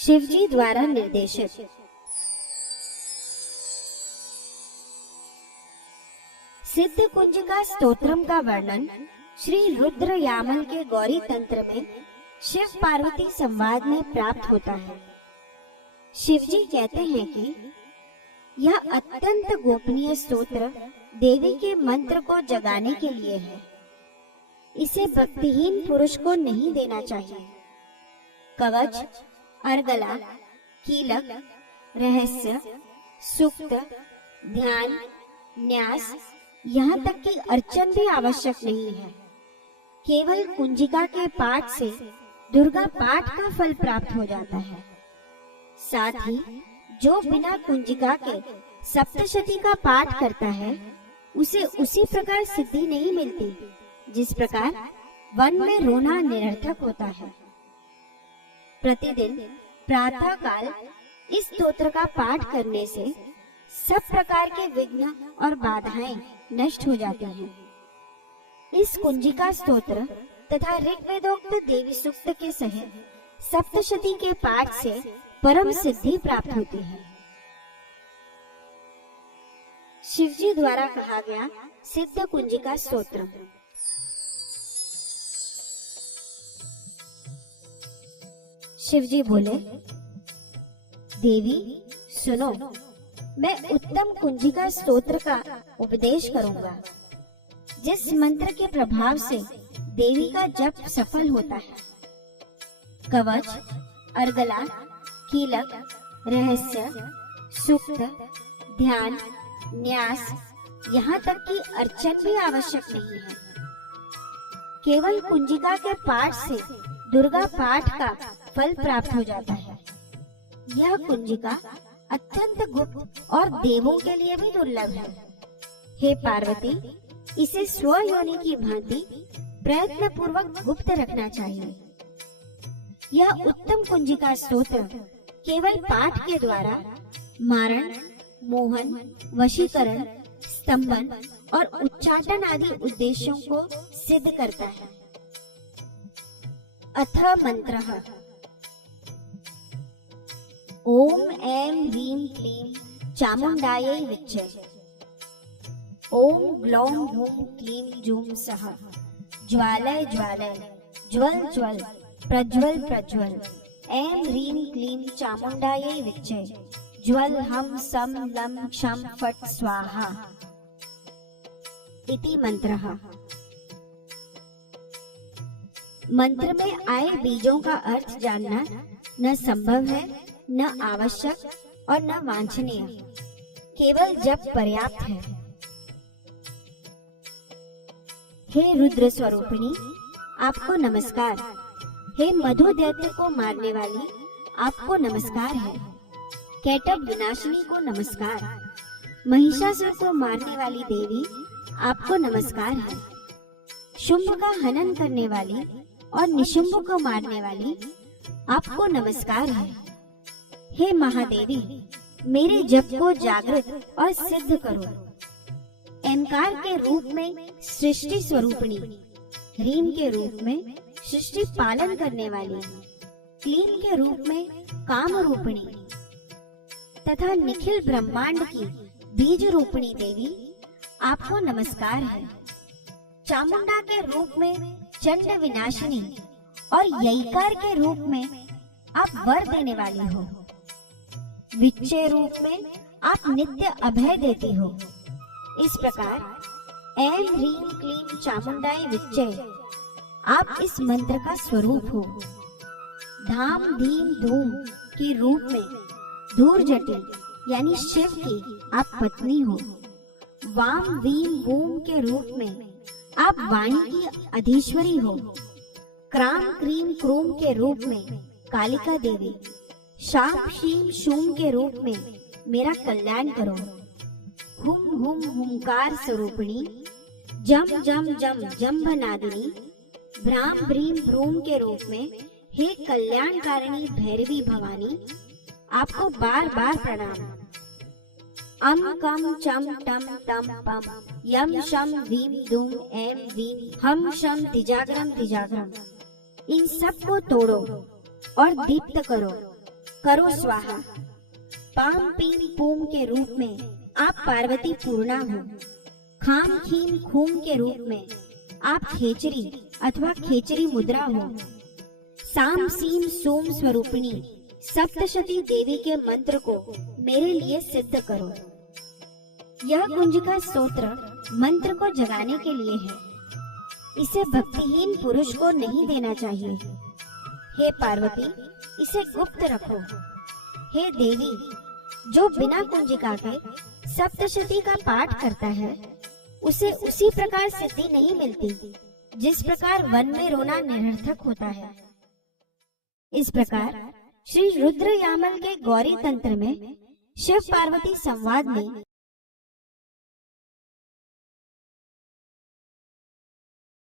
शिवजी द्वारा निर्देशित। सिद्ध कुंजिका स्तोत्रम का वर्णन श्री रुद्र यामल के गौरी तंत्र में शिव पार्वती संवाद में प्राप्त होता है। शिवजी कहते हैं कि यह अत्यंत गोपनीय स्तोत्र देवी के मंत्र को जगाने के लिए है। इसे भक्तिहीन पुरुष को नहीं देना चाहिए। कवच, अर्गला, कीलक, रहस्य, सूक्त, ध्यान, न्यास, यहाँ तक कि अर्चन भी आवश्यक नहीं है। केवल कुंजिका के पाठ से दुर्गा पाठ का फल प्राप्त हो जाता है। साथ ही जो बिना कुंजिका के सप्तशती का पाठ करता है उसे उसी प्रकार सिद्धि नहीं मिलती जिस प्रकार वन में रोना निरर्थक होता है। प्रतिदिन प्रातः काल इस स्तोत्र का पाठ करने से सब प्रकार के विघ्न और बाधाएं नष्ट हो जाती हैं। इस कुंजिका स्तोत्र तथा ऋग्वेदोक्त देवी सूक्त के सहित सप्तशती के पाठ से परम सिद्धि प्राप्त होती है। शिवजी द्वारा कहा गया सिद्ध कुंजिका स्तोत्र। शिवजी बोले, देवी सुनो, मैं उत्तम कुंजिका स्तोत्र का उपदेश करूंगा जिस मंत्र के प्रभाव से देवी का जप सफल होता है। कवच, अर्गला, कीलक, रहस्य, सूक्त, ध्यान, न्यास, यहाँ तक कि अर्चन भी आवश्यक नहीं है। केवल कुंजिका के पाठ से दुर्गा पाठ का फल प्राप्त हो जाता है। यह कुंजिका अत्यंत गुप्त और देवों के लिए भी दुर्लभ है। हे पार्वती, इसे स्व योनि की भांति प्रयत्न पूर्वक गुप्त रखना चाहिए। यह उत्तम कुंजिका स्तोत्र केवल पाठ के द्वारा मारण, मोहन, वशीकरण, स्तंभन और उच्चाटन आदि उद्देश्यों को सिद्ध करता है। अथ मंत्रः। ओम ऐं ह्रीं क्लीं चामुंडायै विच्चे। ओम ग्लौं हूं क्लीं जूं सः। ज्वालय ज्वालय, ज्वल ज्वल, प्रज्वल प्रज्वल। ऐं ह्रीं क्लीं चामुंडायै विच्चे। ज्वल हम सम लं क्षम फट स्वाहा। इति मंत्रः। मंत्र में आए बीजों का अर्थ जानना न संभव है, न आवश्यक और न वांछनीय। केवल जप पर्याप्त है। हे रुद्र स्वरूपिणी, आपको नमस्कार। हे मधु दैत्य को मारने वाली, आपको नमस्कार है। कैटभ विनाशिनी को नमस्कार। महिषासुर को मारने वाली देवी, आपको नमस्कार है। शुंभ का हनन करने वाली और निशुंभ को मारने वाली, आपको नमस्कार है। हे महादेवी, मेरे जप को जागृत और सिद्ध करो। एंकार के रूप में सृष्टि स्वरूपिणी, ह्रीं के रूप में सृष्टि पालन करने वाली, क्लीं के रूप में काम रूपिणी तथा निखिल ब्रह्मांड की बीज रूपिणी देवी, आपको नमस्कार है। चामुंडा के रूप में चंड विनाशिनी और यईकार के रूप में आप वर देने वाली हो। विच्चे रूप में आप नित्य अभय देती हो। इस प्रकार ऐं ह्रीं क्लीं चामुंडाई विच्चे, आप इस मंत्र का स्वरूप हो। धाम धीम धूम के रूप में धूर जटिल यानी शिव की आप पत्नी हो। वाम वीम वूम के रूप में आप वाणी की अधीश्वरी हो। क्राम क्रीम क्रूम के रूप में कालिका देवी, शाम शीम शूम के रूप में मेरा कल्याण करो। हुम हुम हुंकार स्वरूपिणी, जम जम जम जम्भनादिनी, भ्राम भ्रीम भ्रूम के रूप में हे कल्याणकारिणी भैरवी भवानी, आपको बार बार प्रणाम। अम कम चम टम तम पम, यम शम भीम दुम ऐं वीम हम शम तिजाग्रम तिजाग्रम। इन सब को तोड़ो और दीप्त करो। करो स्वाहा। पाम पीम पूम के रूप में आप पार्वती पूर्णा हो। खाम खीम खूम के रूप में आप खेचरी अथवा खेचरी मुद्रा हो। साम सीम सोम स्वरूपिणी सप्तशती देवी के मंत्र को मेरे लिए सिद्ध करो। यह कुंजिका स्तोत्र मंत्र को जगाने के लिए है। इसे भक्तिहीन पुरुष को नहीं देना चाहिए। हे पार्वती, इसे गुप्त रखो। हे देवी, जो बिना कुंजिका के सप्तशती का पाठ करता है उसे उसी प्रकार सिद्धि नहीं मिलती जिस प्रकार वन में रोना निरर्थक होता है। इस प्रकार श्री रुद्र यामल के गौरी तंत्र में शिव पार्वती संवाद में